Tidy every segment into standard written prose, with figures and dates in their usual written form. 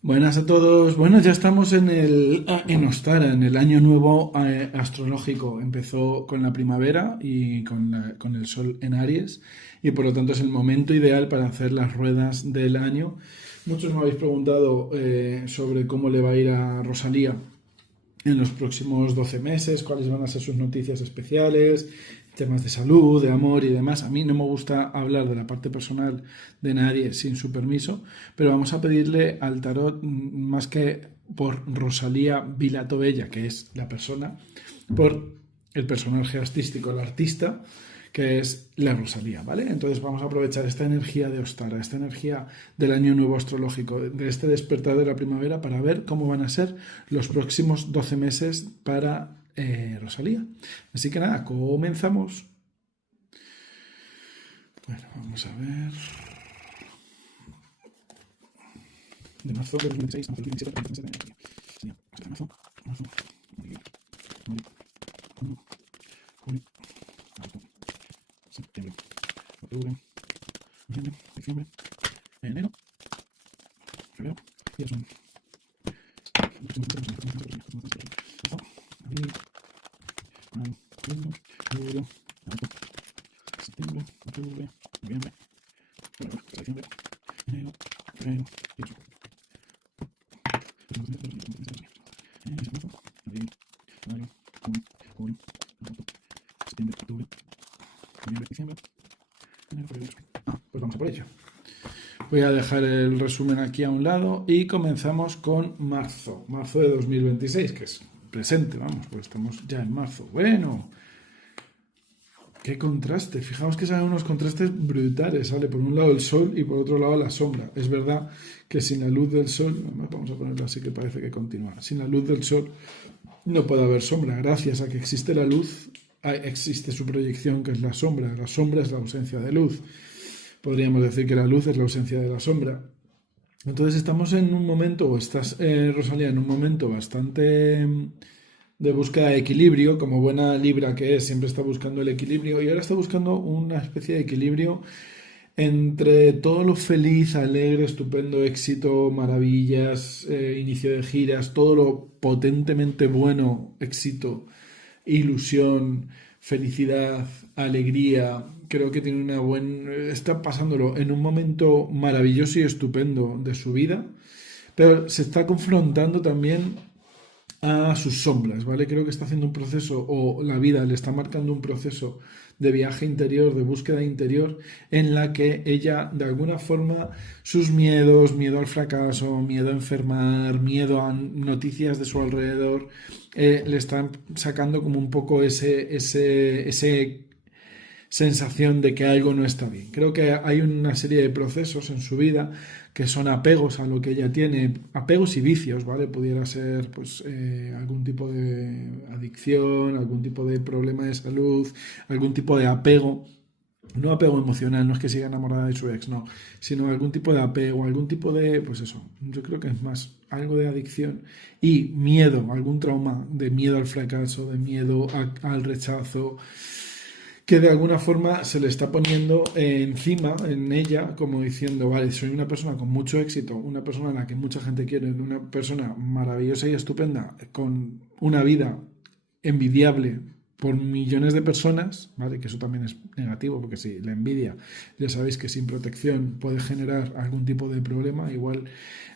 Buenas a todos. Bueno, ya estamos en Ostara, en el año nuevo astrológico. Empezó con la primavera y con el sol en Aries y por lo tanto es el momento ideal para hacer las ruedas del año. Muchos me habéis preguntado sobre cómo le va a ir a Rosalía en los próximos 12 meses, cuáles van a ser sus noticias especiales, temas de salud, de amor y demás. A mí no me gusta hablar de la parte personal de nadie sin su permiso, pero vamos a pedirle al tarot, más que por Rosalía Vilato Bella, que es la persona, por el personaje artístico, el artista, que es la Rosalía, ¿vale? Entonces vamos a aprovechar esta energía de Ostara, esta energía del año nuevo astrológico, de este despertar de la primavera, para ver cómo van a ser los próximos 12 meses para Rosalía. Así que nada, comenzamos. Bueno, vamos a ver. De marzo de 2026 a marzo del 2027, sí, hasta marzo, abril, mayo, junio, julio, agosto, septiembre, octubre, noviembre, diciembre, enero, febrero, y ya son marzo, abril, mayo, junio, julio, agosto, septiembre, octubre, noviembre, bueno, hasta diciembre, enero, febrero, y eso. Marzo, abril, mayo, junio, julio, agosto, septiembre, octubre, noviembre, diciembre, enero, febrero. Pues vamos a por ello. Voy a dejar el resumen aquí a un lado y comenzamos con marzo de 2026, que es presente, vamos, pues estamos ya en marzo. Bueno, qué contraste, fijaos que salen unos contrastes brutales, sale por un lado el sol y por otro lado la sombra. Es verdad que sin la luz del sol, vamos a ponerlo así que parece que continúa, sin la luz del sol no puede haber sombra, gracias a que existe la luz, existe su proyección que es la sombra es la ausencia de luz. Podríamos decir que la luz es la ausencia de la sombra. Entonces estamos en un momento, o estás, Rosalía, en un momento bastante de búsqueda de equilibrio, como buena Libra que es, siempre está buscando el equilibrio y ahora está buscando una especie de equilibrio entre todo lo feliz, alegre, estupendo, éxito, maravillas, inicio de giras, todo lo potentemente bueno, éxito, ilusión, felicidad, alegría. Creo que tiene una buena. Está pasándolo en un momento maravilloso y estupendo de su vida, pero se está confrontando también a sus sombras, ¿vale? Creo que está haciendo un proceso, o la vida le está marcando un proceso de viaje interior, de búsqueda interior, en la que ella, de alguna forma, sus miedos, miedo al fracaso, miedo a enfermar, miedo a noticias de su alrededor, le están sacando como un poco ese sensación de que algo no está bien. Creo que hay una serie de procesos en su vida que son apegos a lo que ella tiene, apegos y vicios, ¿vale? Pudiera ser pues algún tipo de adicción, algún tipo de problema de salud, algún tipo de apego. No apego emocional, no es que siga enamorada de su ex, no, sino algún tipo de apego, algún tipo de, pues eso, yo creo que es más algo de adicción y miedo, algún trauma de miedo al fracaso, de miedo al rechazo, que de alguna forma se le está poniendo encima en ella, como diciendo, vale, soy una persona con mucho éxito, una persona a la que mucha gente quiere, una persona maravillosa y estupenda, con una vida envidiable por millones de personas, ¿vale? Que eso también es negativo, porque si la envidia, ya sabéis que sin protección puede generar algún tipo de problema, igual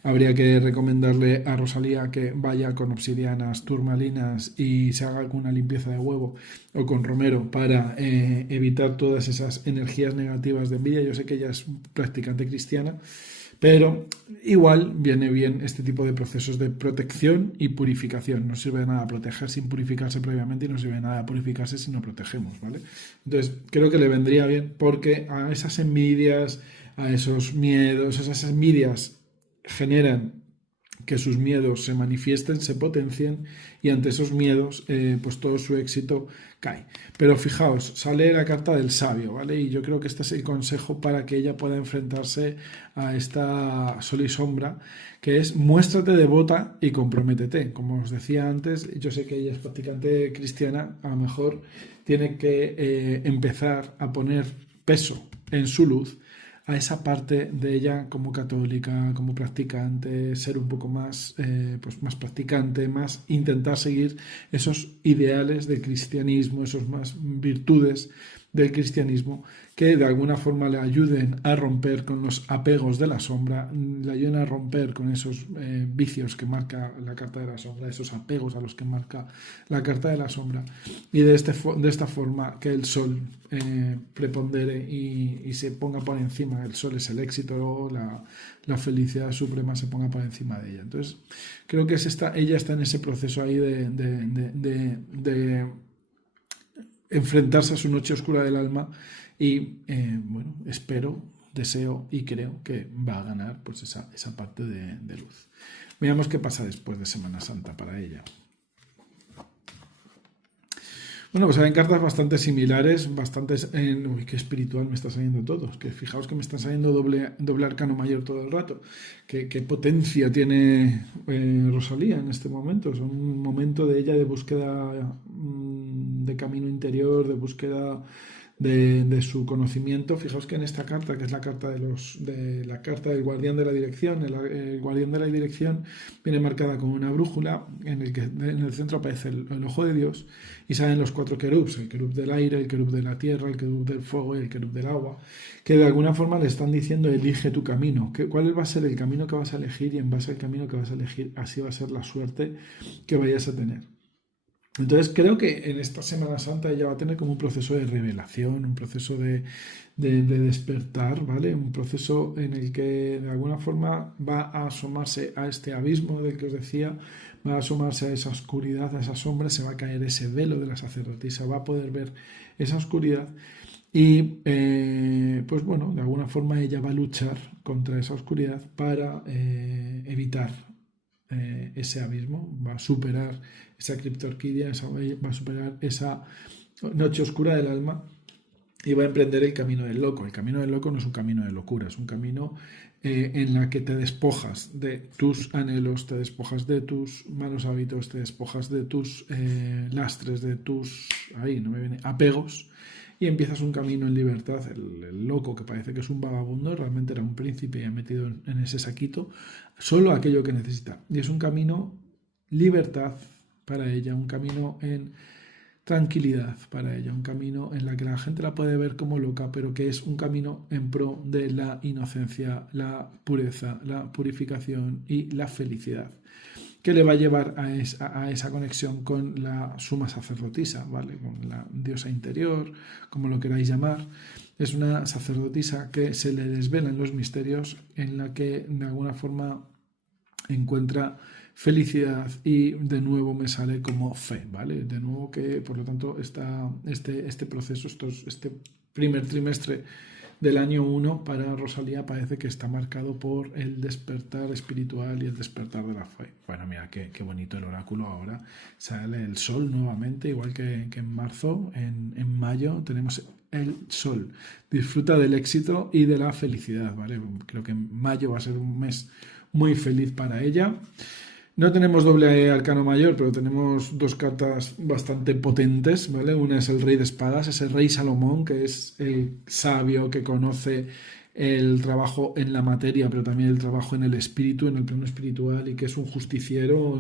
habría que recomendarle a Rosalía que vaya con obsidianas, turmalinas y se haga alguna limpieza de huevo o con romero para evitar todas esas energías negativas de envidia. Yo sé que ella es practicante cristiana, pero igual viene bien este tipo de procesos de protección y purificación. No sirve de nada proteger sin purificarse previamente y no sirve de nada purificarse si no protegemos, ¿vale? Entonces, creo que le vendría bien porque a esas envidias, a esos miedos, esas envidias generan que sus miedos se manifiesten, se potencien y ante esos miedos pues todo su éxito cae. Pero fijaos, sale la carta del sabio, ¿vale? Y yo creo que este es el consejo para que ella pueda enfrentarse a esta sol y sombra, que es muéstrate devota y comprométete. Como os decía antes, yo sé que ella es practicante cristiana, a lo mejor tiene que empezar a poner peso en su luz a esa parte de ella como católica, como practicante, ser un poco más, pues más practicante, más intentar seguir esos ideales del cristianismo, esos más virtudes del cristianismo que de alguna forma le ayuden a romper con los apegos de la sombra, le ayuden a romper con esos vicios que marca la carta de la sombra, esos apegos a los que marca la carta de la sombra, y de esta forma que el sol prepondere y se ponga por encima. El sol es el éxito, la felicidad suprema se ponga por encima de ella. Entonces creo que ella está en ese proceso ahí de enfrentarse a su noche oscura del alma y bueno, espero, deseo y creo que va a ganar pues esa parte de luz. Veamos qué pasa después de Semana Santa para ella. Bueno, pues hay cartas bastante similares, bastantes uy, qué espiritual me está saliendo todo. Que fijaos que me está saliendo doble arcano mayor todo el rato. Qué potencia tiene Rosalía en este momento. Es un momento de ella de búsqueda de camino interior, de búsqueda de su conocimiento. Fijaos que en esta carta, que es la carta de la carta del guardián de la dirección, el guardián de la dirección viene marcada con una brújula en el centro aparece el ojo de Dios y salen los 4 querubs, el querub del aire, el querub de la tierra, el querub del fuego y el querub del agua, que de alguna forma le están diciendo elige tu camino, cuál va a ser el camino que vas a elegir, y en base al camino que vas a elegir así va a ser la suerte que vayas a tener. Entonces creo que en esta Semana Santa ella va a tener como un proceso de revelación, un proceso de despertar, ¿vale? Un proceso en el que de alguna forma va a asomarse a este abismo del que os decía, va a asomarse a esa oscuridad, a esa sombra, se va a caer ese velo de la sacerdotisa, va a poder ver esa oscuridad y pues bueno, de alguna forma ella va a luchar contra esa oscuridad para evitar ese abismo, va a superar esa criptorquidia, va a superar esa noche oscura del alma y va a emprender el camino del loco. El camino del loco no es un camino de locura, es un camino en la que te despojas de tus anhelos, te despojas de tus malos hábitos, te despojas de tus lastres, de tus apegos, y empiezas un camino en libertad. El loco, que parece que es un vagabundo, realmente era un príncipe y ha metido en ese saquito solo aquello que necesita. Y es un camino libertad para ella, un camino en tranquilidad para ella, un camino en la que la gente la puede ver como loca, pero que es un camino en pro de la inocencia, la pureza, la purificación y la felicidad, que le va a llevar a esa conexión con la suma sacerdotisa, ¿vale? Con la diosa interior, como lo queráis llamar. Es una sacerdotisa que se le desvelan los misterios, en la que de alguna forma encuentra felicidad, y de nuevo me sale como fe, ¿vale? De nuevo que, por lo tanto, este proceso, este primer trimestre del año 1 para Rosalía parece que está marcado por el despertar espiritual y el despertar de la fe. Bueno, mira qué bonito el oráculo ahora. Sale el sol nuevamente, igual que en marzo. En mayo tenemos el sol. Disfruta del éxito y de la felicidad, ¿vale? Creo que mayo va a ser un mes muy feliz para ella. No tenemos doble arcano mayor, pero tenemos 2 cartas bastante potentes, ¿vale? Una es el rey de espadas, ese rey Salomón, que es el sabio que conoce el trabajo en la materia, pero también el trabajo en el espíritu, en el plano espiritual, y que es un justiciero,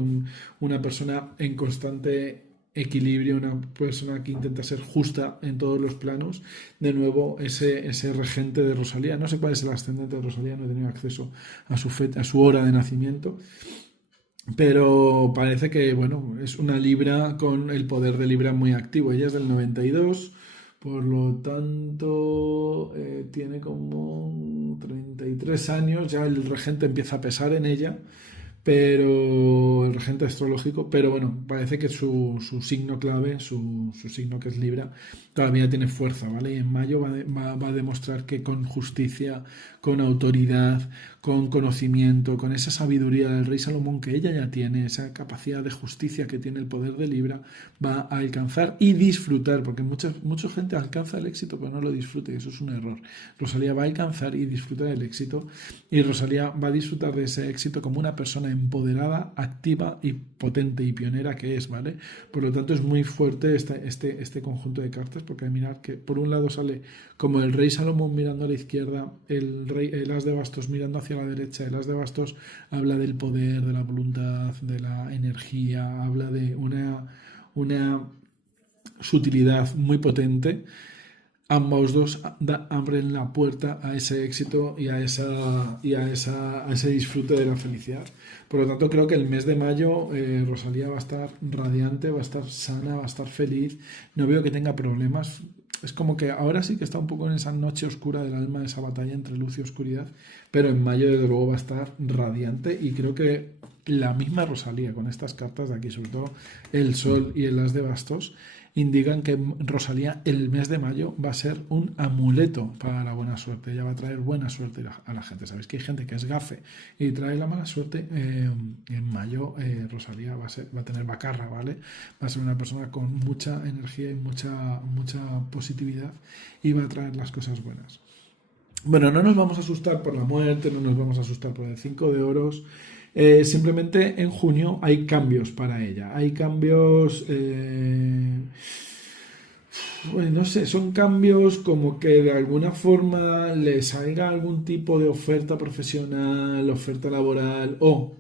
una persona en constante equilibrio, una persona que intenta ser justa en todos los planos. De nuevo, ese regente de Rosalía. No sé cuál es el ascendente de Rosalía, no he tenido acceso a su hora de nacimiento, pero parece que, bueno, es una Libra con el poder de Libra muy activo. Ella es del 92, por lo tanto tiene como 33 años, ya el regente empieza a pesar en ella, pero el regente astrológico, pero bueno, parece que su signo clave, su signo que es Libra, todavía tiene fuerza, ¿vale? Y en mayo va a demostrar que con justicia, con autoridad, con conocimiento, con esa sabiduría del rey Salomón que ella ya tiene, esa capacidad de justicia que tiene el poder de Libra, va a alcanzar y disfrutar, porque mucha gente alcanza el éxito pero no lo disfruta y eso es un error. Rosalía va a alcanzar y disfrutar del éxito y Rosalía va a disfrutar de ese éxito como una persona empoderada, activa y potente y pionera que es, ¿vale? Por lo tanto es muy fuerte este conjunto de cartas porque mirad que por un lado sale como el rey Salomón mirando a la izquierda, el as de bastos mirando hacia la derecha. El as de bastos habla del poder, de la voluntad, de la energía, habla de una sutilidad muy potente. Ambos dos abren la puerta a ese éxito y a ese disfrute de la felicidad. Por lo tanto, creo que el mes de mayo Rosalía va a estar radiante, va a estar sana, va a estar feliz. No veo que tenga problemas. Es como que ahora sí que está un poco en esa noche oscura del alma, esa batalla entre luz y oscuridad, pero en mayo desde luego va a estar radiante y creo que la misma Rosalía con estas cartas de aquí, sobre todo el sol y el as de bastos, indican que Rosalía el mes de mayo va a ser un amuleto para la buena suerte. Ella va a traer buena suerte a la gente. Sabéis que hay gente que es gafe y trae la mala suerte. En mayo Rosalía va a tener bacarra, ¿vale? Va a ser una persona con mucha energía y mucha positividad y va a traer las cosas buenas. Bueno, no nos vamos a asustar por la muerte, no nos vamos a asustar por el 5 de oros. Simplemente en junio hay cambios para ella. Hay cambios, bueno, no sé, son cambios como que de alguna forma le salga algún tipo de oferta profesional, oferta laboral o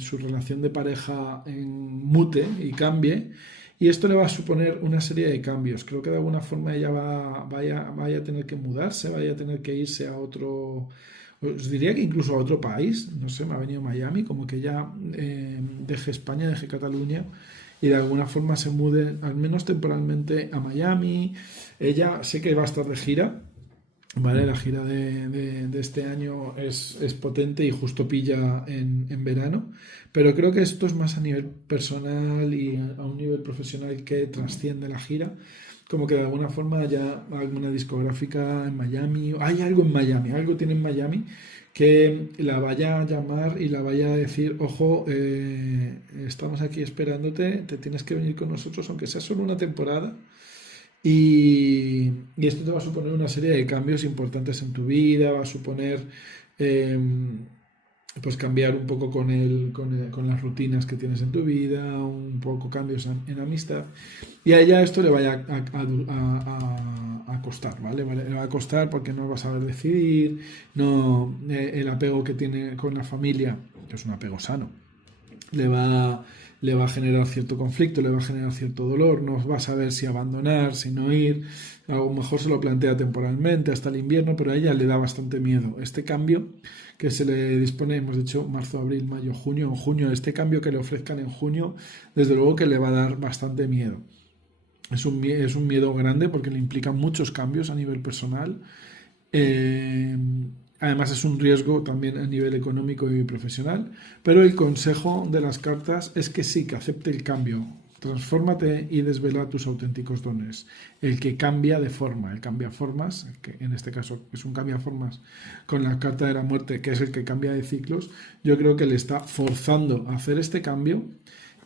su relación de pareja mute y cambie. Y esto le va a suponer una serie de cambios. Creo que de alguna forma ella vaya a tener que mudarse, vaya a tener que irse a otro, os diría que incluso a otro país, no sé, me ha venido Miami, como que ya deje España, deje Cataluña y de alguna forma se mude, al menos temporalmente, a Miami. Ella sé que va a estar de gira, ¿vale? La gira de este año es potente y justo pilla en verano, pero creo que esto es más a nivel personal y a un nivel profesional que trasciende la gira como que de alguna forma haya alguna discográfica en Miami, hay algo en Miami, algo tiene en Miami que la vaya a llamar y la vaya a decir, ojo, estamos aquí esperándote, te tienes que venir con nosotros, aunque sea solo una temporada. Y esto te va a suponer una serie de cambios importantes en tu vida, va a suponer eh, pues cambiar un poco con las rutinas que tienes en tu vida, un poco cambios en amistad. Y a ella esto le vaya a costar, ¿vale? Le va a costar porque no va a saber decidir, no, el apego que tiene con la familia, que es un apego sano, le va a generar cierto conflicto, le va a generar cierto dolor, no va a saber si abandonar, si no ir, a lo mejor se lo plantea temporalmente hasta el invierno, pero a ella le da bastante miedo. Este cambio que se le dispone, hemos dicho marzo, abril, mayo, junio, en junio, este cambio que le ofrezcan en junio, desde luego que le va a dar bastante miedo. Es un miedo grande porque le implican muchos cambios a nivel personal. Además es un riesgo también a nivel económico y profesional, pero el consejo de las cartas es que sí, que acepte el cambio, transfórmate y desvela tus auténticos dones. El que cambia de forma, el cambia formas, que en este caso es un cambia formas con la carta de la muerte, que es el que cambia de ciclos, yo creo que le está forzando a hacer este cambio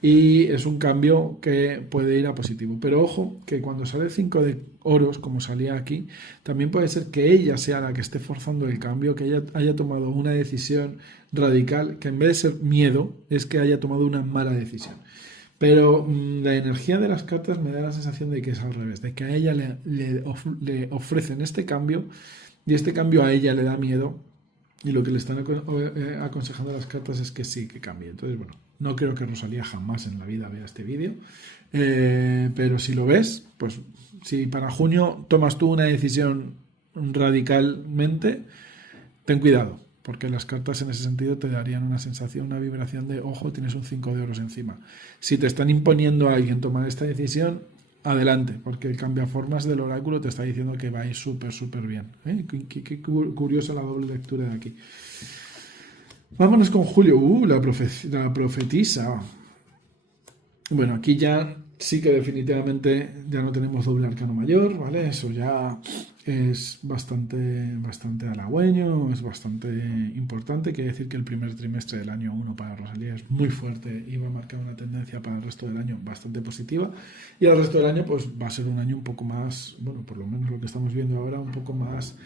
y es un cambio que puede ir a positivo. Pero ojo, que cuando sale el 5 de oros, como salía aquí, también puede ser que ella sea la que esté forzando el cambio, que ella haya tomado una decisión radical, que en vez de ser miedo, es que haya tomado una mala decisión. Pero la energía de las cartas me da la sensación de que es al revés, de que a ella le ofrecen este cambio y este cambio a ella le da miedo y lo que le están aconsejando las cartas es que sí, que cambie. Entonces, bueno, no creo que Rosalía jamás en la vida vea este vídeo, pero si lo ves, pues si para junio tomas tú una decisión radicalmente, ten cuidado, porque las cartas en ese sentido te darían una sensación, una vibración de, ojo, tienes un 5 de oros encima. Si te están imponiendo a alguien tomar esta decisión, adelante, porque el cambiaformas del oráculo te está diciendo que va a ir súper, súper bien. Qué curiosa la doble lectura de aquí. Vámonos con Julio. La profetisa. Bueno, aquí ya sí que definitivamente ya no tenemos doble arcano mayor, ¿vale? Eso ya es bastante halagüeño, es bastante importante. Quiere decir que el primer trimestre del año 1 para Rosalía es muy fuerte y va a marcar una tendencia para el resto del año bastante positiva. Y el resto del año pues va a ser un año un poco más, bueno, por lo menos lo que estamos viendo ahora, un poco más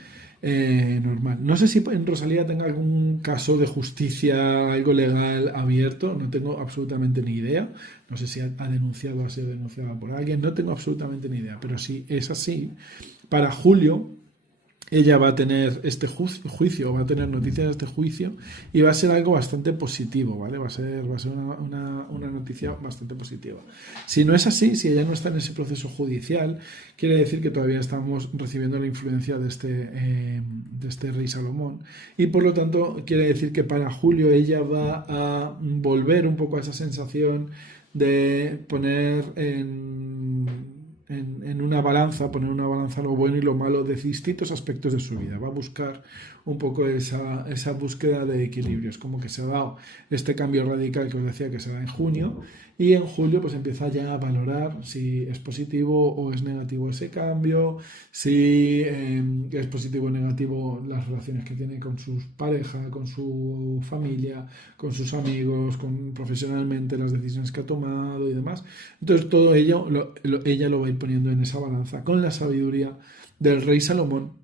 normal. No sé si en Rosalía tenga algún caso de justicia, algo legal abierto, no tengo absolutamente ni idea. No sé si ha denunciado o ha sido denunciada por alguien, no tengo absolutamente ni idea. Pero si es así, para julio ella va a tener este juicio, va a tener noticias de este juicio y va a ser algo bastante positivo, ¿vale? Va a ser una noticia bastante positiva. Si no es así, si ella no está en ese proceso judicial, quiere decir que todavía estamos recibiendo la influencia de este rey Salomón y por lo tanto quiere decir que para julio ella va a volver un poco a esa sensación de poner en una balanza, poner una balanza lo bueno y lo malo de distintos aspectos de su vida. Va a buscar un poco esa búsqueda de equilibrio. Es como que se ha dado este cambio radical que os decía que se da en junio y en julio pues empieza ya a valorar si es positivo o es negativo ese cambio, si es positivo o negativo las relaciones que tiene con sus parejas, con su familia, con sus amigos, profesionalmente las decisiones que ha tomado y demás. Entonces todo ello ella lo va a ir poniendo en esa balanza con la sabiduría del rey Salomón.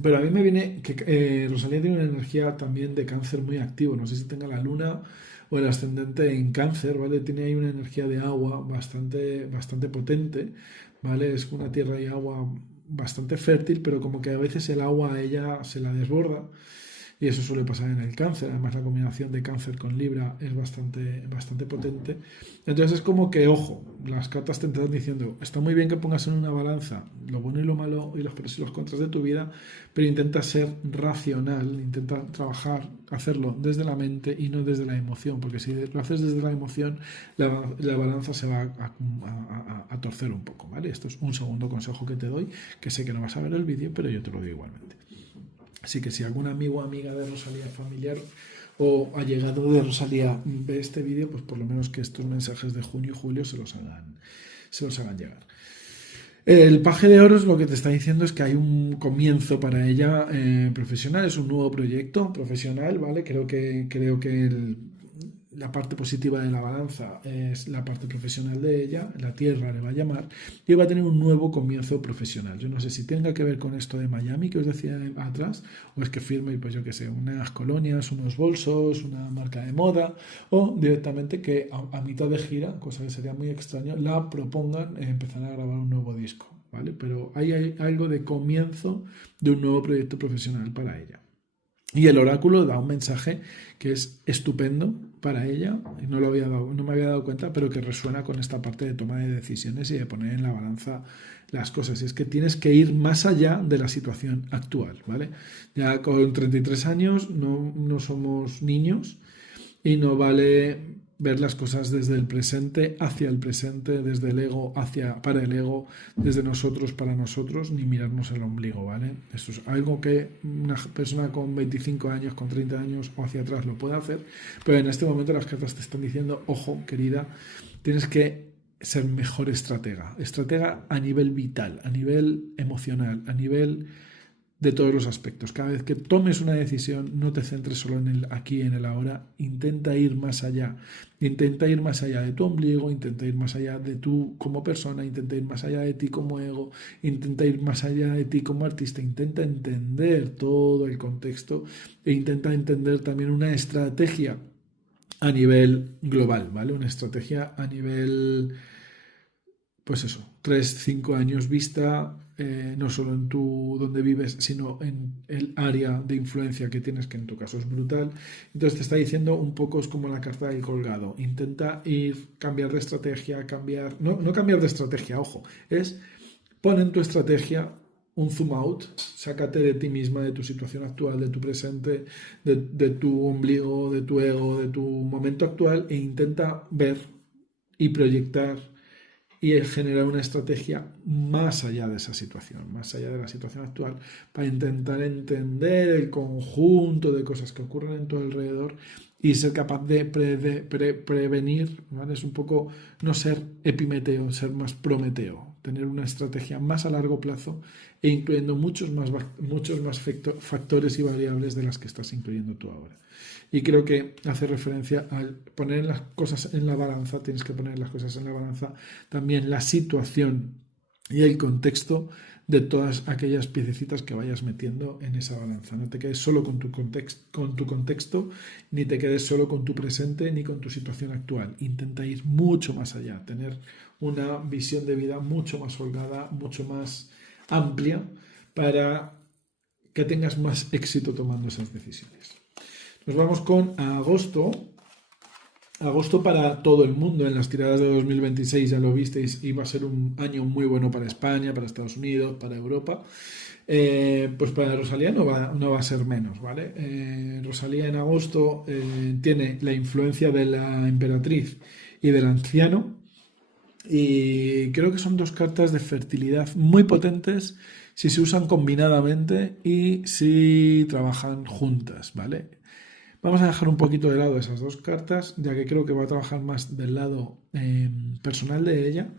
Pero a mí me viene que Rosalía tiene una energía también de cáncer muy activo. No sé si tenga la luna o el ascendente en cáncer, ¿vale? Tiene ahí una energía de agua bastante potente, ¿vale? Es una tierra y agua bastante fértil, pero como que a veces el agua a ella se la desborda. Y eso suele pasar en el cáncer. Además, la combinación de cáncer con Libra es bastante potente. Entonces, es como que, ojo, las cartas te están diciendo: está muy bien que pongas en una balanza lo bueno y lo malo y los pros y los contras de tu vida, pero intenta ser racional, intenta trabajar, hacerlo desde la mente y no desde la emoción, porque si lo haces desde la emoción, la balanza se va a torcer un poco, ¿vale? Esto es un segundo consejo que te doy, que sé que no vas a ver el vídeo, pero yo te lo doy igualmente. Así que si algún amigo o amiga de Rosalía familiar o allegado de Rosalía ve este vídeo, pues por lo menos que estos mensajes de junio y julio se los hagan llegar. El paje de oros lo que te está diciendo es que hay un comienzo para ella profesional, es un nuevo proyecto profesional, ¿vale? Creo que la parte positiva de la balanza es la parte profesional de ella, la tierra le va a llamar, y va a tener un nuevo comienzo profesional. Yo no sé si tenga que ver con esto de Miami que os decía atrás, o es que firme, pues yo qué sé, unas colonias, unos bolsos, una marca de moda, o directamente que a mitad de gira, cosa que sería muy extraño, la propongan empezar a grabar un nuevo disco, ¿vale? Pero hay algo de comienzo de un nuevo proyecto profesional para ella. Y el oráculo da un mensaje que es estupendo para ella, y no me había dado cuenta, pero que resuena con esta parte de toma de decisiones y de poner en la balanza las cosas. Y es que tienes que ir más allá de la situación actual, ¿vale? Ya con 33 años no somos niños y no vale ver las cosas desde el presente hacia el presente, desde el ego para el ego, desde nosotros para nosotros, ni mirarnos el ombligo, ¿vale? Esto es algo que una persona con 25 años, con 30 años o hacia atrás lo puede hacer, pero en este momento las cartas te están diciendo: ojo, querida, tienes que ser mejor estratega a nivel vital, a nivel emocional, a nivel de todos los aspectos. Cada vez que tomes una decisión, no te centres solo en el aquí, en el ahora, intenta ir más allá de tu ombligo, intenta ir más allá de tú como persona, intenta ir más allá de ti como ego, intenta ir más allá de ti como artista, intenta entender todo el contexto e intenta entender también una estrategia a nivel global, ¿vale? Una estrategia a nivel, pues eso, 3, 5 años vista, no solo en donde vives, sino en el área de influencia que tienes, que en tu caso es brutal. Entonces te está diciendo un poco, es como la carta del colgado: intenta cambiar de estrategia, no cambiar de estrategia, ojo, pon en tu estrategia un zoom out, sácate de ti misma, de tu situación actual, de tu presente, de tu ombligo, de tu ego, de tu momento actual, e intenta ver y proyectar y generar una estrategia más allá de esa situación, más allá de la situación actual, para intentar entender el conjunto de cosas que ocurren en tu alrededor y ser capaz de prevenir, ¿vale? Es un poco no ser epimeteo, ser más prometeo, tener una estrategia más a largo plazo e incluyendo muchos más factores y variables de las que estás incluyendo tú ahora. Y creo que hace referencia al poner las cosas en la balanza, tienes que poner las cosas en la balanza, también la situación y el contexto de todas aquellas piececitas que vayas metiendo en esa balanza. No te quedes solo con tu contexto, ni te quedes solo con tu presente, ni con tu situación actual. Intenta ir mucho más allá, tener una visión de vida mucho más holgada, mucho más amplia, para que tengas más éxito tomando esas decisiones. Nos vamos con agosto. Agosto para todo el mundo en las tiradas de 2026, ya lo visteis, iba a ser un año muy bueno para España, para Estados Unidos, para Europa. Pues para Rosalía no va a ser menos, ¿vale? Rosalía en agosto tiene la influencia de la emperatriz y del anciano, y creo que son dos cartas de fertilidad muy potentes si se usan combinadamente y si trabajan juntas, ¿vale? Vamos a dejar un poquito de lado esas dos cartas, ya que creo que va a trabajar más del lado personal de ella.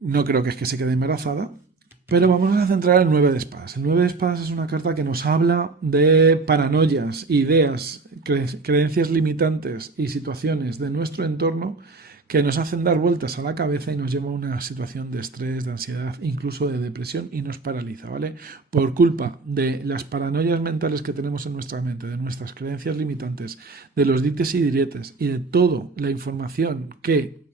No creo que es que se quede embarazada, pero vamos a centrar el 9 de espadas. El 9 de espadas es una carta que nos habla de paranoias, ideas, creencias limitantes y situaciones de nuestro entorno que nos hacen dar vueltas a la cabeza y nos lleva a una situación de estrés, de ansiedad, incluso de depresión, y nos paraliza, ¿vale? Por culpa de las paranoias mentales que tenemos en nuestra mente, de nuestras creencias limitantes, de los dites y diretes y de toda la información que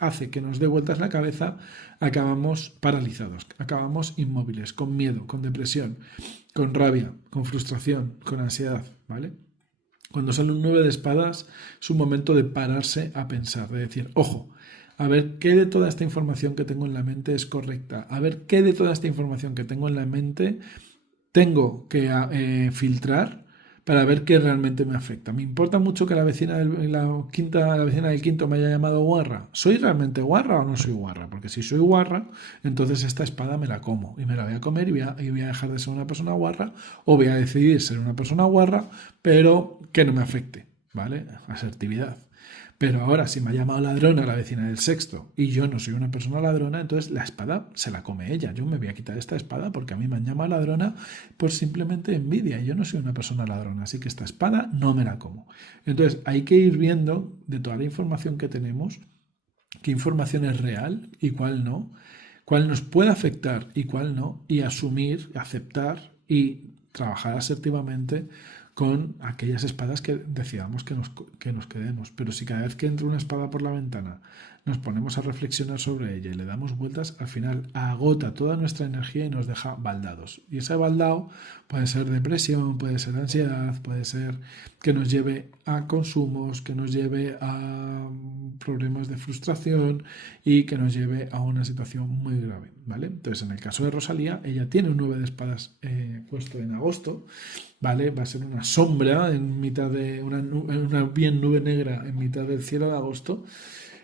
hace que nos dé vueltas la cabeza, acabamos paralizados, acabamos inmóviles, con miedo, con depresión, con rabia, con frustración, con ansiedad, ¿vale? Cuando sale un 9 de espadas es un momento de pararse a pensar, de decir, ojo, a ver qué de toda esta información que tengo en la mente es correcta, a ver qué de toda esta información que tengo en la mente tengo que filtrar para ver qué realmente me afecta. ¿Me importa mucho que la vecina del quinto me haya llamado guarra? ¿Soy realmente guarra o no soy guarra? Porque si soy guarra, entonces esta espada me la como y me la voy a comer y voy a dejar de ser una persona guarra, o voy a decidir ser una persona guarra, pero que no me afecte, ¿vale? Asertividad. Pero ahora, si me ha llamado ladrona la vecina del sexto y yo no soy una persona ladrona, entonces la espada se la come ella. Yo me voy a quitar esta espada porque a mí me han llamado ladrona por simplemente envidia. Y yo no soy una persona ladrona, así que esta espada no me la como. Entonces hay que ir viendo de toda la información que tenemos, qué información es real y cuál no, cuál nos puede afectar y cuál no, y asumir, aceptar y trabajar asertivamente con aquellas espadas que decidamos que nos quedemos. Pero si cada vez que entra una espada por la ventana nos ponemos a reflexionar sobre ella y le damos vueltas, al final agota toda nuestra energía y nos deja baldados. Y ese baldado puede ser depresión, puede ser ansiedad, puede ser que nos lleve a consumos, que nos lleve a problemas de frustración y que nos lleve a una situación muy grave, ¿vale? Entonces, en el caso de Rosalía, ella tiene un 9 de espadas puesto en agosto, ¿vale? Va a ser una sombra en mitad de una bien nube negra en mitad del cielo de agosto.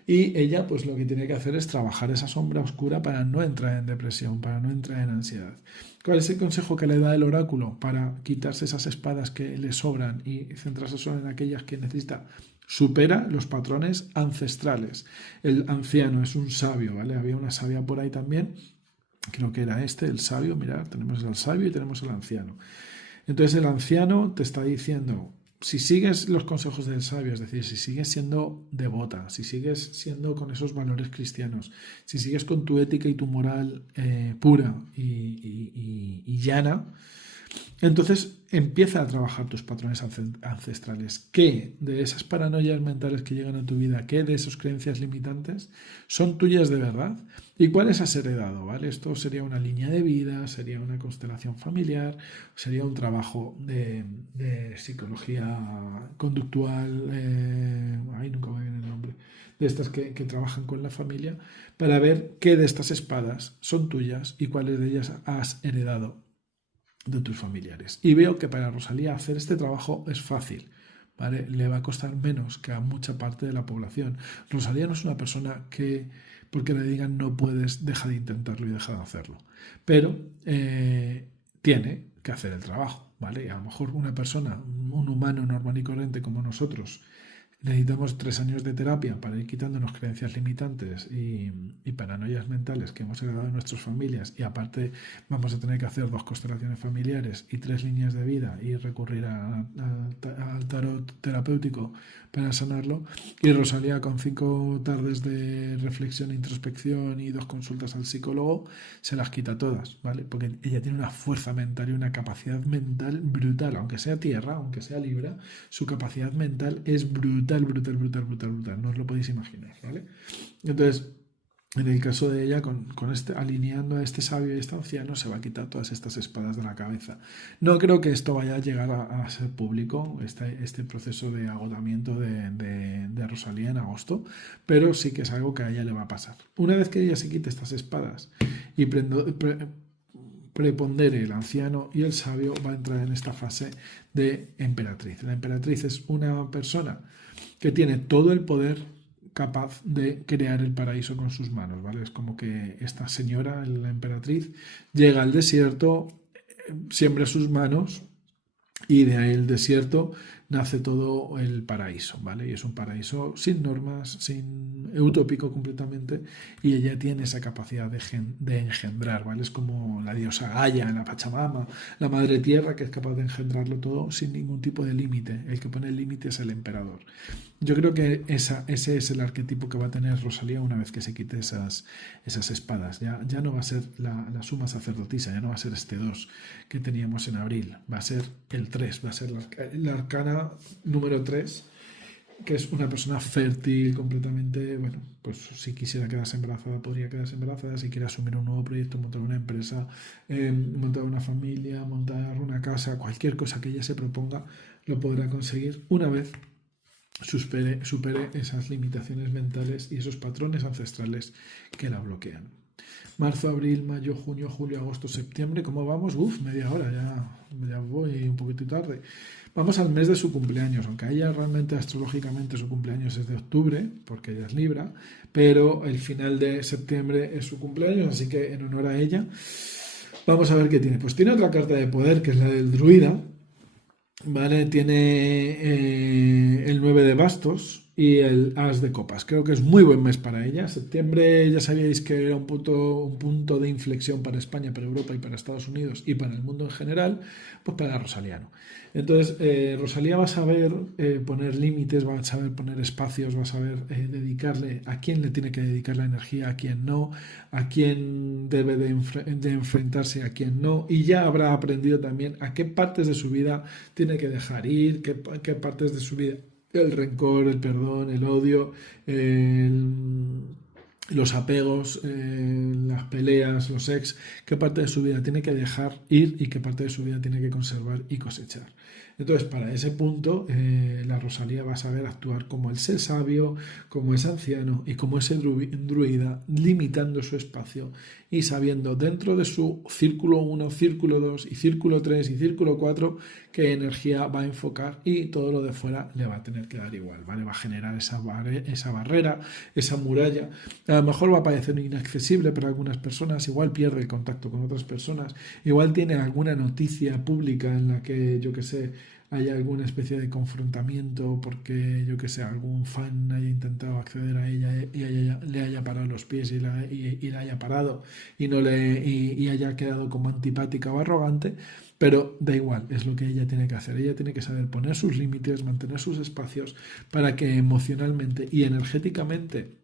Y ella, pues lo que tiene que hacer es trabajar esa sombra oscura para no entrar en depresión, para no entrar en ansiedad. ¿Cuál es el consejo que le da el oráculo para quitarse esas espadas que le sobran y centrarse solo en aquellas que necesita? Supera los patrones ancestrales. El anciano es un sabio, ¿vale? Había una sabia por ahí también, creo que era el sabio. Mirad, tenemos al sabio y tenemos al anciano. Entonces el anciano te está diciendo, si sigues los consejos del sabio, es decir, si sigues siendo devota, si sigues siendo con esos valores cristianos, si sigues con tu ética y tu moral pura y llana, entonces empieza a trabajar tus patrones ancestrales. ¿Qué de esas paranoias mentales que llegan a tu vida, qué de esas creencias limitantes son tuyas de verdad? ¿Y cuáles has heredado? ¿Vale? Esto sería una línea de vida, sería una constelación familiar, sería un trabajo de psicología conductual, ay, nunca me viene el nombre, de estas que trabajan con la familia, para ver qué de estas espadas son tuyas y cuáles de ellas has heredado de tus familiares. Y veo que para Rosalía hacer este trabajo es fácil, ¿vale? Le va a costar menos que a mucha parte de la población. Rosalía no es una persona que, porque le digan no puedes, deja de intentarlo y deja de hacerlo. Pero tiene que hacer el trabajo. ¿vale? A lo mejor una persona, un humano normal y corriente como nosotros, necesitamos 3 años de terapia para ir quitándonos creencias limitantes y paranoias mentales que hemos heredado de nuestras familias, y aparte vamos a tener que hacer 2 constelaciones familiares y 3 líneas de vida y recurrir al tarot terapéutico para sanarlo. Y Rosalía, con 5 tardes de reflexión e introspección y 2 consultas al psicólogo, se las quita todas, ¿vale? Porque ella tiene una fuerza mental y una capacidad mental brutal, aunque sea tierra, aunque sea libra, su capacidad mental es brutal, brutal, brutal, brutal, brutal. No os lo podéis imaginar, ¿vale? Entonces, en el caso de ella, con alineando a este sabio y a este anciano, se va a quitar todas estas espadas de la cabeza. No creo que esto vaya a llegar a ser público, este proceso de agotamiento de Rosalía en agosto, pero sí que es algo que a ella le va a pasar. Una vez que ella se quite estas espadas y prepondere el anciano y el sabio, va a entrar en esta fase de emperatriz. La emperatriz es una persona que tiene todo el poder capaz de crear el paraíso con sus manos, ¿vale? Es como que esta señora, la emperatriz, llega al desierto, siembra sus manos y de ahí el desierto nace todo el paraíso, ¿vale? Y es un paraíso sin normas, sin utópico completamente, y ella tiene esa capacidad de engendrar, ¿vale? Es como la diosa Gaia en la Pachamama, la madre tierra, que es capaz de engendrarlo todo sin ningún tipo de límite. El que pone el límite es el emperador. Yo creo que ese es el arquetipo que va a tener Rosalía una vez que se quite esas espadas. Ya no va a ser la suma sacerdotisa, ya no va a ser este 2 que teníamos en abril, va a ser el 3, va a ser la arcana número 3, que es una persona fértil completamente. Bueno, pues si quisiera quedarse embarazada, podría quedarse embarazada. Si quiere asumir un nuevo proyecto, montar una empresa, montar una familia, montar una casa, cualquier cosa que ella se proponga, lo podrá conseguir una vez supere esas limitaciones mentales y esos patrones ancestrales que la bloquean. Marzo, abril, mayo, junio, julio, agosto, septiembre. ¿Cómo vamos? Media hora, ya voy un poquito tarde. Vamos al mes de su cumpleaños, aunque a ella realmente astrológicamente su cumpleaños es de octubre, porque ella es Libra, pero el final de septiembre es su cumpleaños, así que en honor a ella vamos a ver qué tiene. Pues tiene otra carta de poder, que es la del druida, ¿vale? Tiene el 9 de bastos y el as de copas. Creo que es muy buen mes para ella. Septiembre ya sabíais que era un punto de inflexión para España, para Europa y para Estados Unidos y para el mundo en general, pues para Rosalía no. Entonces, Rosalía va a saber poner límites, va a saber poner espacios, va a saber dedicarle a quién le tiene que dedicar la energía, a quién no, a quién debe de enfrentarse, a quién no, y ya habrá aprendido también a qué partes de su vida tiene que dejar ir, qué partes de su vida, el rencor, el perdón, el odio, los apegos, las peleas, los ex, qué parte de su vida tiene que dejar ir y qué parte de su vida tiene que conservar y cosechar. Entonces, para ese punto, la Rosalía va a saber actuar como el ser sabio, como ese anciano y como ese druida, limitando su espacio y sabiendo dentro de su círculo 1, círculo 2 y círculo 3 y círculo 4 qué energía va a enfocar, y todo lo de fuera le va a tener que dar igual, ¿vale? Va a generar esa barrera, esa muralla. A lo mejor va a parecer inaccesible para algunas personas, igual pierde el contacto con otras personas, igual tiene alguna noticia pública en la que, yo que sé, haya alguna especie de confrontamiento porque, yo que sé, algún fan haya intentado acceder a ella y le haya parado los pies y la haya parado y haya quedado como antipática o arrogante, pero da igual, es lo que ella tiene que hacer. Ella tiene que saber poner sus límites, mantener sus espacios para que emocionalmente y energéticamente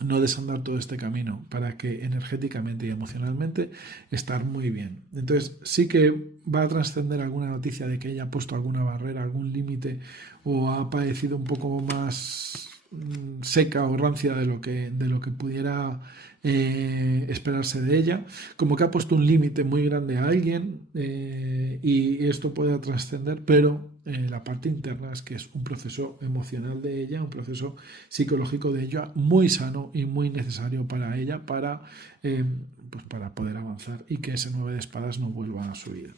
no desandar todo este camino, para que energéticamente y emocionalmente estar muy bien. Entonces sí que va a trascender alguna noticia de que ella ha puesto alguna barrera, algún límite, o ha parecido un poco más seca o rancia de lo que pudiera esperarse de ella, como que ha puesto un límite muy grande a alguien, y esto puede trascender, pero la parte interna es que es un proceso emocional de ella, un proceso psicológico de ella muy sano y muy necesario para ella pues para poder avanzar y que ese 9 de espadas no vuelva a su vida.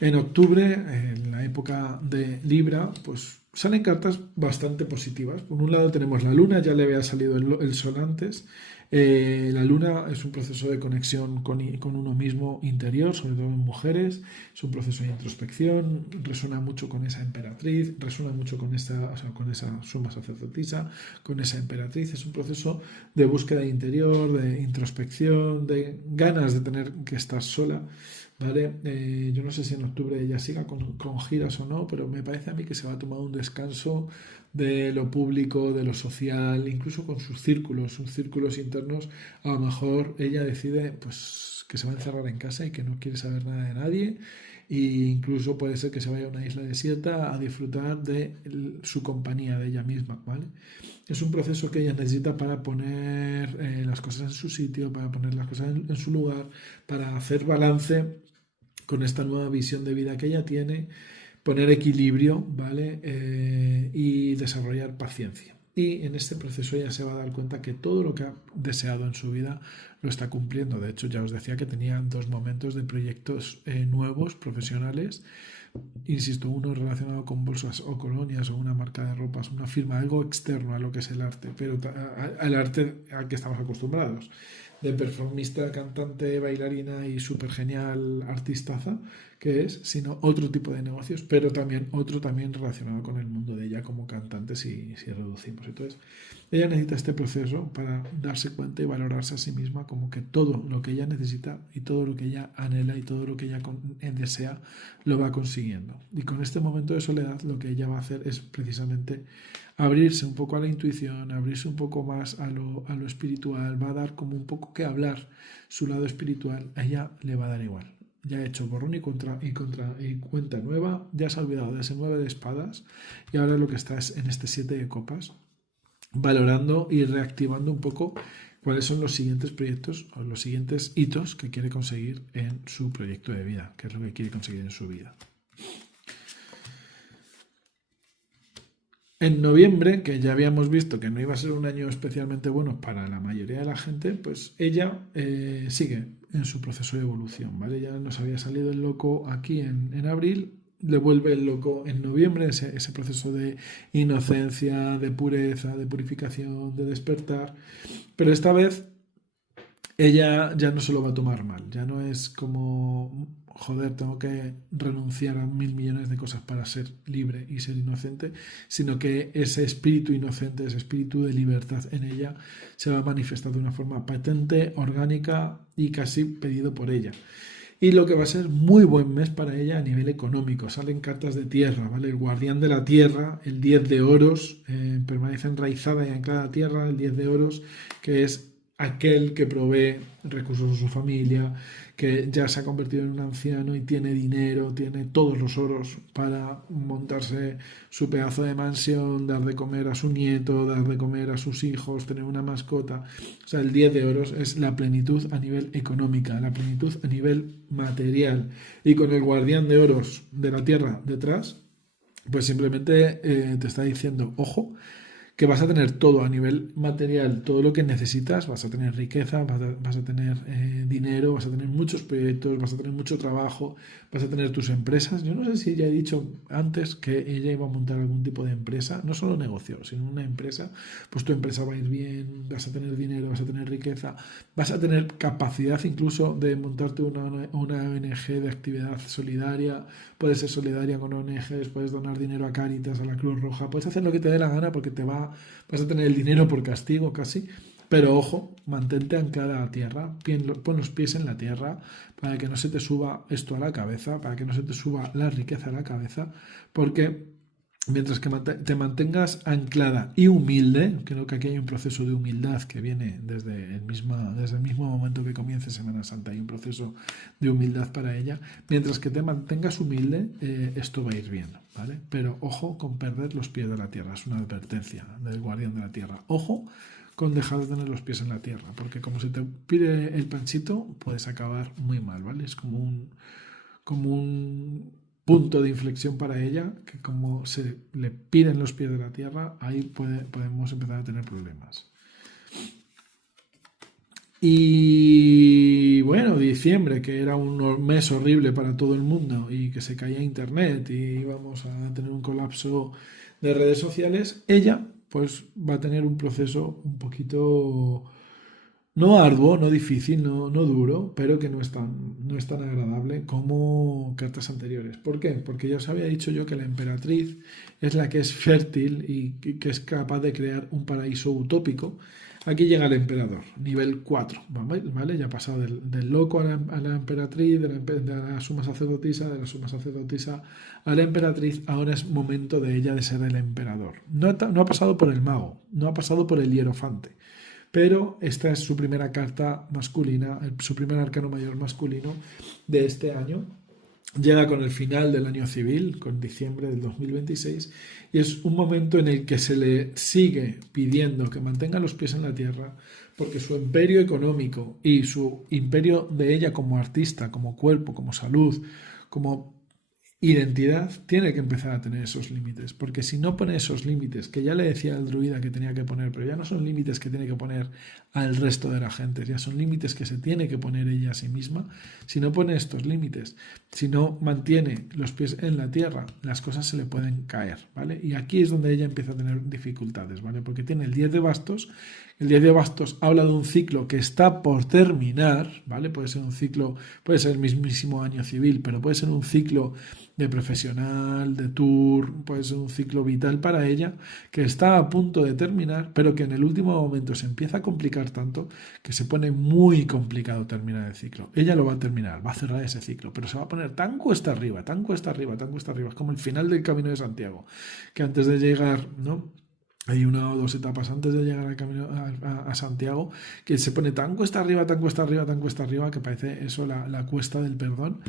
En octubre, en la época de Libra, pues salen cartas bastante positivas. Por un lado tenemos la luna, ya le había salido el sol antes. La luna es un proceso de conexión con uno mismo interior, sobre todo en mujeres. Es un proceso de introspección, resuena mucho con esa emperatriz, resuena mucho con con esa suma sacerdotisa, con esa emperatriz. Es un proceso de búsqueda interior, de introspección, de ganas de tener que estar sola. ¿Vale? Yo no sé si en octubre ella siga con giras o no, pero me parece a mí que se va a tomar un descanso de lo público, de lo social, incluso con sus círculos internos. A lo mejor ella decide pues que se va a encerrar en casa y que no quiere saber nada de nadie. E incluso puede ser que se vaya a una isla desierta a disfrutar de su compañía, de ella misma, ¿vale? Es un proceso que ella necesita para poner las cosas en su sitio, para poner las cosas en su lugar, para hacer balance con esta nueva visión de vida que ella tiene, poner equilibrio, ¿vale? Y desarrollar paciencia. Y en este proceso ella se va a dar cuenta que todo lo que ha deseado en su vida lo está cumpliendo. De hecho, ya os decía que tenía dos momentos de proyectos nuevos, profesionales. Insisto, uno relacionado con bolsas o colonias o una marca de ropas, una firma, algo externo a lo que es el arte, pero al arte al que estamos acostumbrados, de performista, cantante, bailarina y súper genial artistaza que es, sino otro tipo de negocios, pero también otro también relacionado con el mundo de ella como cantante si reducimos. Entonces, ella necesita este proceso para darse cuenta y valorarse a sí misma como que todo lo que ella necesita y todo lo que ella anhela y todo lo que ella desea lo va consiguiendo. Y con este momento de soledad lo que ella va a hacer es precisamente abrirse un poco a la intuición, abrirse un poco más a lo espiritual, va a dar como un poco que hablar su lado espiritual, a ella le va a dar igual. Ya ha hecho borrón y cuenta nueva, ya se ha olvidado de ese 9 de espadas y ahora lo que está es en este 7 de copas, valorando y reactivando un poco cuáles son los siguientes proyectos o los siguientes hitos que quiere conseguir en su proyecto de vida, qué es lo que quiere conseguir en su vida. En noviembre, que ya habíamos visto que no iba a ser un año especialmente bueno para la mayoría de la gente, pues ella sigue en su proceso de evolución, ¿vale? Ya nos había salido el loco aquí en abril, le vuelve el loco en noviembre, ese proceso de inocencia, de pureza, de purificación, de despertar, pero esta vez ella ya no se lo va a tomar mal, ya no es como, joder, tengo que renunciar a 1.000 millones de cosas para ser libre y ser inocente, sino que ese espíritu inocente, ese espíritu de libertad en ella se va a manifestar de una forma patente, orgánica y casi pedido por ella. Y lo que va a ser muy buen mes para ella a nivel económico. Salen cartas de tierra, ¿vale? El guardián de la tierra, el 10 de oros, permanece enraizada y anclada a tierra, el 10 de oros, que es aquel que provee recursos a su familia, que ya se ha convertido en un anciano y tiene dinero, tiene todos los oros para montarse su pedazo de mansión, dar de comer a su nieto, dar de comer a sus hijos, tener una mascota. O sea, el 10 de oros es la plenitud a nivel económica, la plenitud a nivel material. Y con el guardián de oros de la tierra detrás, pues simplemente te está diciendo, ojo, que vas a tener todo a nivel material, todo lo que necesitas, vas a tener riqueza, vas a tener dinero, vas a tener muchos proyectos, vas a tener mucho trabajo, vas a tener tus empresas. Yo no sé si ya he dicho antes que ella iba a montar algún tipo de empresa, no solo negocio, sino una empresa, pues tu empresa va a ir bien, vas a tener dinero, vas a tener riqueza, vas a tener capacidad incluso de montarte una ONG de actividad solidaria, puedes ser solidaria con ONGs, puedes donar dinero a Cáritas, a la Cruz Roja, puedes hacer lo que te dé la gana porque vas a tener el dinero por castigo casi, pero ojo, mantente anclada a la tierra, pon los pies en la tierra para que no se te suba esto a la cabeza, para que no se te suba la riqueza a la cabeza, porque mientras que te mantengas anclada y humilde, creo que aquí hay un proceso de humildad que viene desde el mismo momento que comience Semana Santa, hay un proceso de humildad para ella, mientras que te mantengas humilde, esto va a ir bien, ¿vale? Pero ojo con perder los pies de la tierra, es una advertencia del guardián de la tierra. Ojo con dejar de tener los pies en la tierra, porque como se te pide el panchito, puedes acabar muy mal, ¿vale? Es como un punto de inflexión para ella, que como se le piden los pies de la tierra, ahí podemos empezar a tener problemas. Y bueno, diciembre, que era un mes horrible para todo el mundo y que se caía internet y íbamos a tener un colapso de redes sociales, ella pues va a tener un proceso un poquito no arduo, no difícil, no duro, pero que no es tan agradable como cartas anteriores. ¿Por qué? Porque ya os había dicho yo que la emperatriz es la que es fértil y que es capaz de crear un paraíso utópico. Aquí llega el emperador, nivel 4, ¿vale? Ya ha pasado del loco a la emperatriz, de la suma sacerdotisa, de la suma sacerdotisa a la emperatriz. Ahora es momento de ella de ser el emperador. No ha pasado por el mago, no ha pasado por el hierofante, pero esta es su primera carta masculina, su primer arcano mayor masculino de este año. Llega con el final del año civil, con diciembre del 2026, y es un momento en el que se le sigue pidiendo que mantenga los pies en la tierra, porque su imperio económico y su imperio de ella como artista, como cuerpo, como salud, como identidad, tiene que empezar a tener esos límites, porque si no pone esos límites, que ya le decía el druida que tenía que poner, pero ya no son límites que tiene que poner al resto de la gente, ya son límites que se tiene que poner ella a sí misma. Si no pone estos límites, si no mantiene los pies en la tierra, las cosas se le pueden caer, ¿vale? Y aquí es donde ella empieza a tener dificultades, ¿vale? Porque tiene el 10 de bastos. El 10 de bastos habla de un ciclo que está por terminar, ¿vale? Puede ser un ciclo, puede ser el mismísimo año civil, pero puede ser un ciclo de profesional, de tour, puede ser un ciclo vital para ella, que está a punto de terminar, pero que en el último momento se empieza a complicar tanto que se pone muy complicado terminar el ciclo. Ella lo va a terminar, va a cerrar ese ciclo, pero se va a poner tan cuesta arriba, tan cuesta arriba, tan cuesta arriba, es como el final del Camino de Santiago, que antes de llegar, ¿no? Hay una o dos etapas antes de llegar al camino a Santiago que se pone tan cuesta arriba, tan cuesta arriba, tan cuesta arriba que parece eso la cuesta del perdón,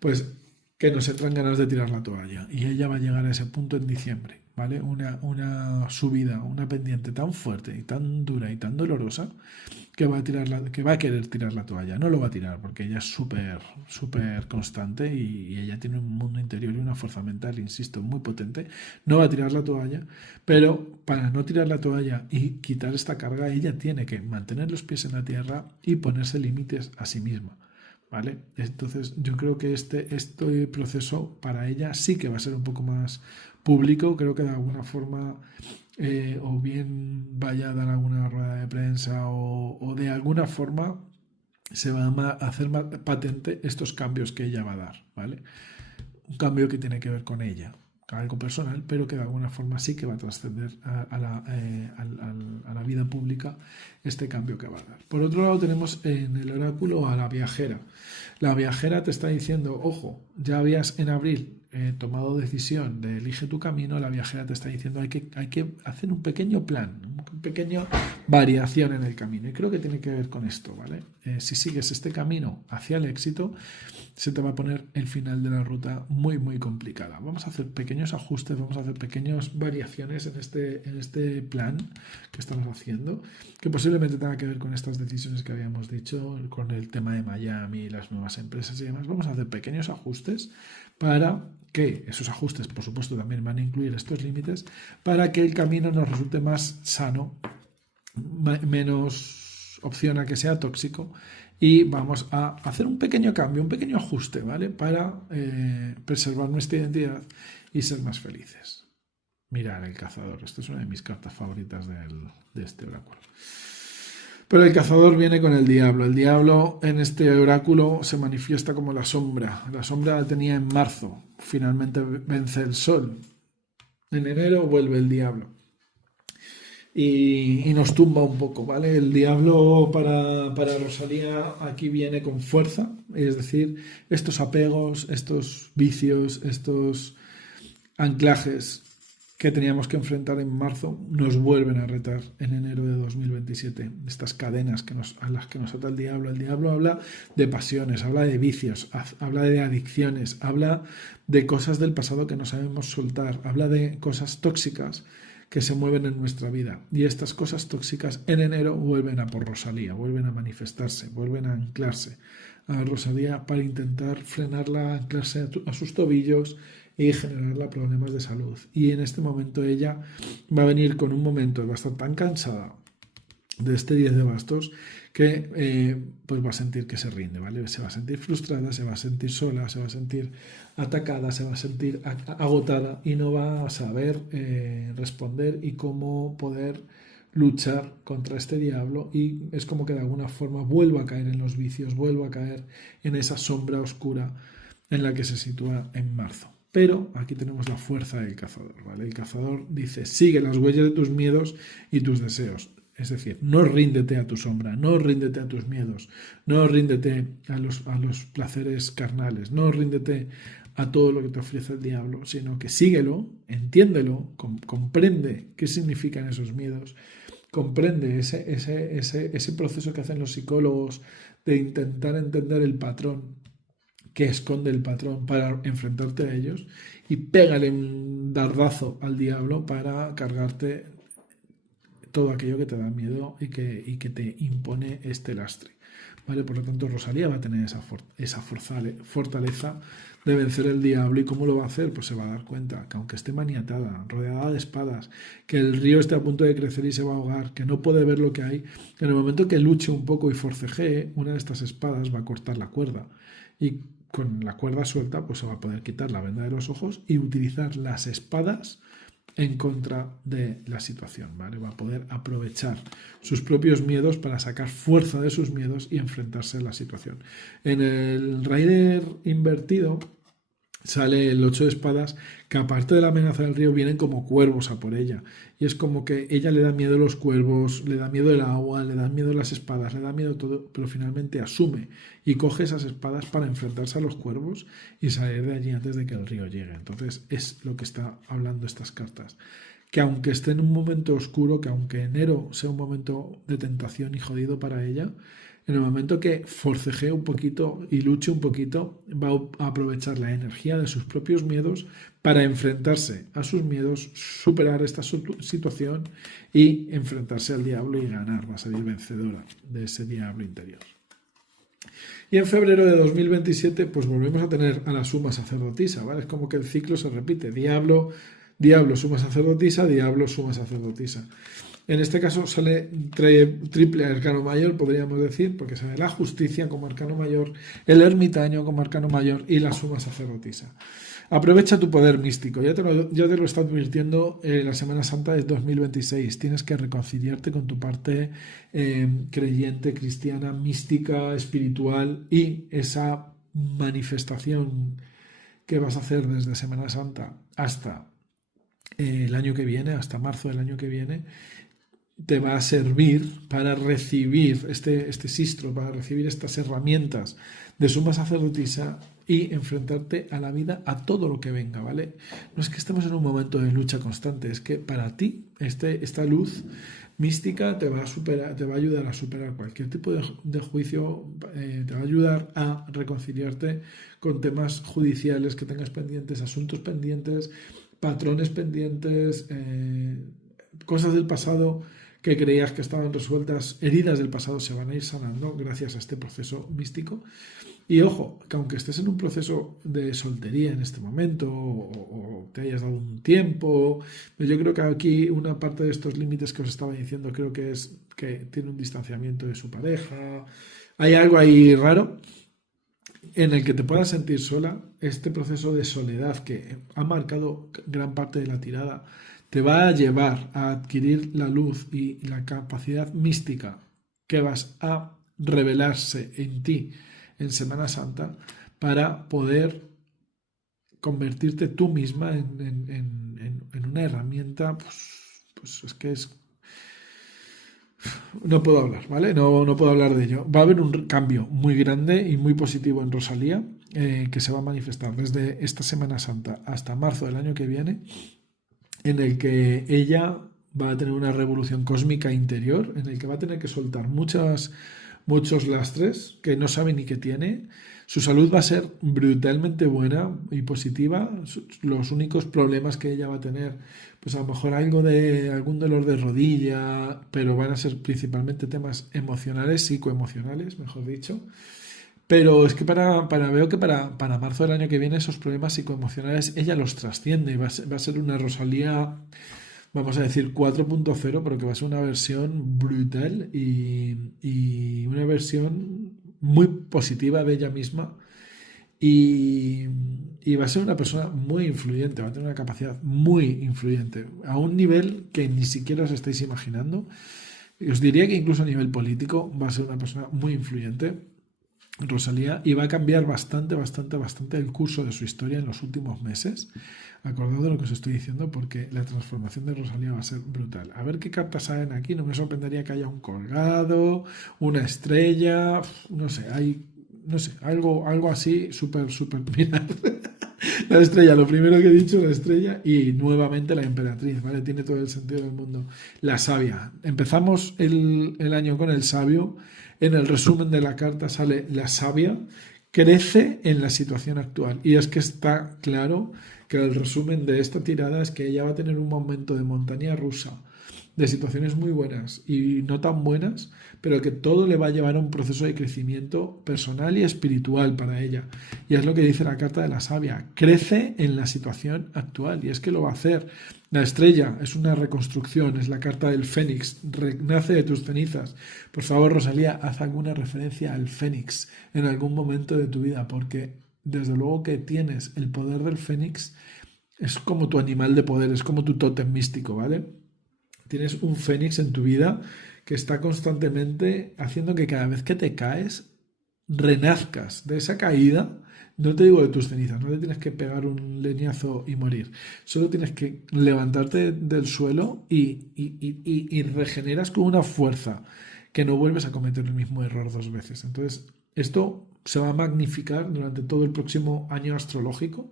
pues que nos entran ganas de tirar la toalla. Y ella va a llegar a ese punto en diciembre, ¿vale? Una subida, una pendiente tan fuerte y tan dura y tan dolorosa que que va a querer tirar la toalla. No lo va a tirar porque ella es súper constante y ella tiene un mundo interior y una fuerza mental, insisto, muy potente. No va a tirar la toalla, pero para no tirar la toalla y quitar esta carga, ella tiene que mantener los pies en la tierra y ponerse límites a sí misma. ¿Vale? Entonces yo creo que este proceso para ella sí que va a ser un poco más público. Creo que de alguna forma o bien vaya a dar alguna rueda de prensa o de alguna forma se van a hacer más patente estos cambios que ella va a dar, ¿vale? Un cambio que tiene que ver con ella, algo personal, pero que de alguna forma sí que va a trascender a la vida pública este cambio que va a dar. Por otro lado tenemos en el oráculo a la viajera. La viajera te está diciendo, ojo, ya habías en abril tomado decisión de elige tu camino. La viajera te está diciendo hay que hacer un pequeño plan, una pequeña variación en el camino, y creo que tiene que ver con esto, ¿vale? Si sigues este camino hacia el éxito, se te va a poner el final de la ruta muy complicada. Vamos a hacer pequeños ajustes, vamos a hacer pequeñas variaciones en este plan que estamos haciendo, que posiblemente tenga que ver con estas decisiones que habíamos dicho, con el tema de Miami, las nuevas empresas y demás. Vamos a hacer pequeños ajustes para que esos ajustes, por supuesto, también van a incluir estos límites, para que el camino nos resulte más sano, menos opción a que sea tóxico, y vamos a hacer un pequeño cambio, un pequeño ajuste, ¿vale? Para preservar nuestra identidad y ser más felices. Mirar el cazador. Esta es una de mis cartas favoritas de este oráculo. Pero el cazador viene con el diablo. El diablo en este oráculo se manifiesta como la sombra. La sombra la tenía en marzo. Finalmente vence el sol. En enero vuelve el diablo. Y nos tumba un poco, ¿vale? El diablo para Rosalía aquí viene con fuerza, es decir, estos apegos, estos vicios, estos anclajes que teníamos que enfrentar en marzo nos vuelven a retar en enero de 2027. Estas cadenas a las que nos ata el diablo. El diablo habla de pasiones, habla de vicios, habla de adicciones, habla de cosas del pasado que no sabemos soltar, habla de cosas tóxicas que se mueven en nuestra vida. Y estas cosas tóxicas en enero vuelven a por Rosalía, vuelven a manifestarse, vuelven a anclarse a Rosalía para intentar frenarla, anclarse a sus tobillos y generarle problemas de salud. Y en este momento ella va a venir con un momento, va a estar tan cansada, de este 10 de bastos que pues va a sentir que se rinde, ¿vale? Se va a sentir frustrada, se va a sentir sola, se va a sentir atacada, se va a sentir agotada y no va a saber responder y cómo poder luchar contra este diablo, y es como que de alguna forma vuelva a caer en los vicios, vuelva a caer en esa sombra oscura en la que se sitúa en marzo. Pero aquí tenemos la fuerza del cazador, ¿vale? El cazador dice: sigue las huellas de tus miedos y tus deseos. Es decir, no ríndete a tu sombra, no ríndete a tus miedos, no ríndete a los placeres carnales, no ríndete a todo lo que te ofrece el diablo, sino que síguelo, entiéndelo, comprende qué significan esos miedos, comprende ese proceso que hacen los psicólogos de intentar entender el patrón que esconde el patrón para enfrentarte a ellos, y pégale un dardazo al diablo para cargarte todo aquello que te da miedo y que te impone este lastre. ¿Vale? Por lo tanto, Rosalía va a tener esa fortaleza de vencer el diablo. ¿Y cómo lo va a hacer? Pues se va a dar cuenta que aunque esté maniatada, rodeada de espadas, que el río esté a punto de crecer y se va a ahogar, que no puede ver lo que hay, en el momento que luche un poco y forcejee, una de estas espadas va a cortar la cuerda. Y con la cuerda suelta, pues se va a poder quitar la venda de los ojos y utilizar las espadas en contra de la situación, ¿vale? Va a poder aprovechar sus propios miedos para sacar fuerza de sus miedos y enfrentarse a la situación. En el Rider invertido sale el 8 de espadas, que aparte de la amenaza del río vienen como cuervos a por ella, y es como que ella le da miedo los cuervos, le da miedo el agua, le da miedo las espadas, le da miedo todo, pero finalmente asume y coge esas espadas para enfrentarse a los cuervos y salir de allí antes de que el río llegue. Entonces es lo que está hablando estas cartas, que aunque esté en un momento oscuro, que aunque enero sea un momento de tentación y jodido para ella, en el momento que forcejee un poquito y luche un poquito, va a aprovechar la energía de sus propios miedos para enfrentarse a sus miedos, superar esta situación y enfrentarse al diablo y ganar. Va a salir vencedora de ese diablo interior. Y en febrero de 2027, pues volvemos a tener a la suma sacerdotisa, ¿vale? Es como que el ciclo se repite: diablo, diablo, suma sacerdotisa, diablo, suma sacerdotisa. En este caso sale triple arcano mayor, podríamos decir, porque sale la justicia como arcano mayor, el ermitaño como arcano mayor y la suma sacerdotisa. Aprovecha tu poder místico. Ya te lo está advirtiendo la Semana Santa de 2026. Tienes que reconciliarte con tu parte creyente, cristiana, mística, espiritual, y esa manifestación que vas a hacer desde Semana Santa hasta el año que viene, hasta marzo del año que viene, te va a servir para recibir este sistro, para recibir estas herramientas de suma sacerdotisa y enfrentarte a la vida, a todo lo que venga, ¿vale? No es que estemos en un momento de lucha constante, es que para ti esta luz mística te va a ayudar a superar cualquier tipo de juicio, te va a ayudar a reconciliarte con temas judiciales que tengas pendientes, asuntos pendientes, patrones pendientes, cosas del pasado que creías que estaban resueltas, heridas del pasado se van a ir sanando gracias a este proceso místico. Y ojo, que aunque estés en un proceso de soltería en este momento o te hayas dado un tiempo, yo creo que aquí una parte de estos límites que os estaba diciendo creo que es que tiene un distanciamiento de su pareja, hay algo ahí raro en el que te puedas sentir sola. Este proceso de soledad que ha marcado gran parte de la tirada te va a llevar a adquirir la luz y la capacidad mística que vas a revelarse en ti en Semana Santa para poder convertirte tú misma en una herramienta, pues es que es... No puedo hablar, ¿vale? No puedo hablar de ello. Va a haber un cambio muy grande y muy positivo en Rosalía, que se va a manifestar desde esta Semana Santa hasta marzo del año que viene, en el que ella va a tener una revolución cósmica interior, en el que va a tener que soltar muchos lastres que no sabe ni que tiene. Su salud va a ser brutalmente buena y positiva. Los únicos problemas que ella va a tener, pues a lo mejor algún dolor de rodilla, pero van a ser principalmente temas emocionales, psicoemocionales, mejor dicho. Pero es que veo que para marzo del año que viene esos problemas psicoemocionales ella los trasciende y va a ser una Rosalía vamos a decir 4.0, pero que va a ser una versión brutal y una versión muy positiva de ella misma y, y va a ser una persona muy influyente, va a tener una capacidad muy influyente, a un nivel que ni siquiera os estáis imaginando. Os diría que incluso a nivel político va a ser una persona muy influyente, Rosalía, y va a cambiar bastante, bastante, bastante el curso de su historia en los últimos meses. Acordado de lo que os estoy diciendo, porque la transformación de Rosalía va a ser brutal. A ver qué cartas salen aquí. No me sorprendería que haya un colgado, una estrella, no sé, hay, no sé, algo así, súper, súper. Mirad, la estrella, lo primero que he dicho, la estrella, y nuevamente la emperatriz, ¿vale? Tiene todo el sentido del mundo. La sabia. Empezamos el año con el sabio. En el resumen de la carta sale la sabia, crece en la situación actual. Y es que está claro que el resumen de esta tirada es que ella va a tener un momento de montaña rusa, de situaciones muy buenas y no tan buenas, pero que todo le va a llevar a un proceso de crecimiento personal y espiritual para ella. Y es lo que dice la carta de la sabia, crece en la situación actual, y es que lo va a hacer. La estrella es una reconstrucción, es la carta del fénix, renace de tus cenizas. Por favor, Rosalía, haz alguna referencia al fénix en algún momento de tu vida, porque desde luego que tienes el poder del fénix, es como tu animal de poder, es como tu tótem místico, ¿vale? Tienes un fénix en tu vida que está constantemente haciendo que cada vez que te caes, renazcas de esa caída. No te digo de tus cenizas, no te tienes que pegar un leñazo y morir. Solo tienes que levantarte del suelo y regeneras con una fuerza que no vuelves a cometer el mismo error dos veces. Entonces, esto se va a magnificar durante todo el próximo año astrológico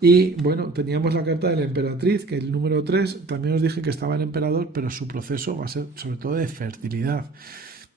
y bueno, teníamos la carta de la emperatriz, que el número 3 también os dije que estaba el emperador, pero su proceso va a ser sobre todo de fertilidad.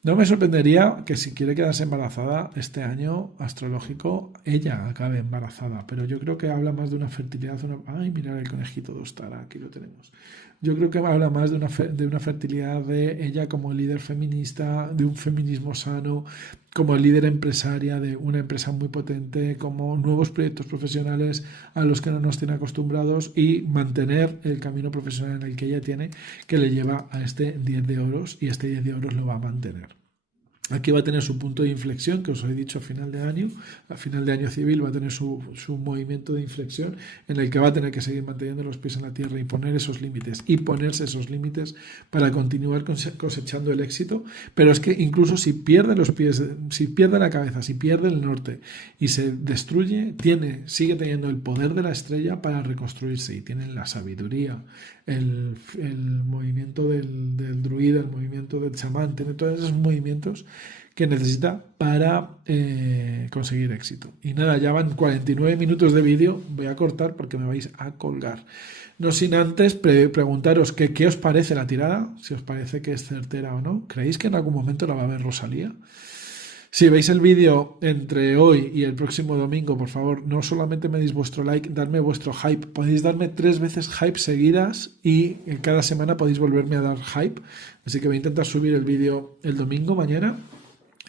No me sorprendería que si quiere quedarse embarazada este año astrológico, ella acabe embarazada, pero yo creo que habla más de una fertilidad. Ay, mirad el conejito de Ostara, aquí lo tenemos. Yo creo que habla más de una fertilidad de ella como líder feminista, de un feminismo sano, como líder empresaria de una empresa muy potente, como nuevos proyectos profesionales a los que no nos tiene acostumbrados y mantener el camino profesional en el que ella tiene, que le lleva a este 10 de oros y este 10 de oros lo va a mantener. Aquí va a tener su punto de inflexión, que os he dicho a final de año civil va a tener su movimiento de inflexión en el que va a tener que seguir manteniendo los pies en la tierra y poner esos límites y ponerse esos límites para continuar cosechando el éxito. Pero es que incluso si pierde los pies, si pierde la cabeza, si pierde el norte y se destruye, sigue teniendo el poder de la estrella para reconstruirse y tiene la sabiduría, el movimiento del druida, el movimiento del chamán, tiene todos esos movimientos que necesita para conseguir éxito. Y nada, ya van 49 minutos de vídeo, voy a cortar porque me vais a colgar. No sin antes preguntaros qué os parece la tirada, si os parece que es certera o no. ¿Creéis que en algún momento la va a ver Rosalía? Si veis el vídeo entre hoy y el próximo domingo, por favor, no solamente me deis vuestro like, dadme vuestro hype. Podéis darme 3 veces hype seguidas y en cada semana podéis volverme a dar hype. Así que voy a intentar subir el vídeo el domingo, mañana.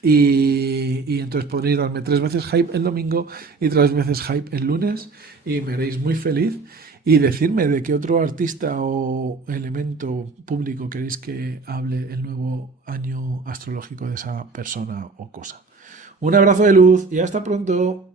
Y entonces podréis darme 3 veces hype el domingo y 3 veces hype el lunes y me haréis muy feliz. Y decirme de qué otro artista o elemento público queréis que hable el nuevo año astrológico de esa persona o cosa. Un abrazo de luz y hasta pronto.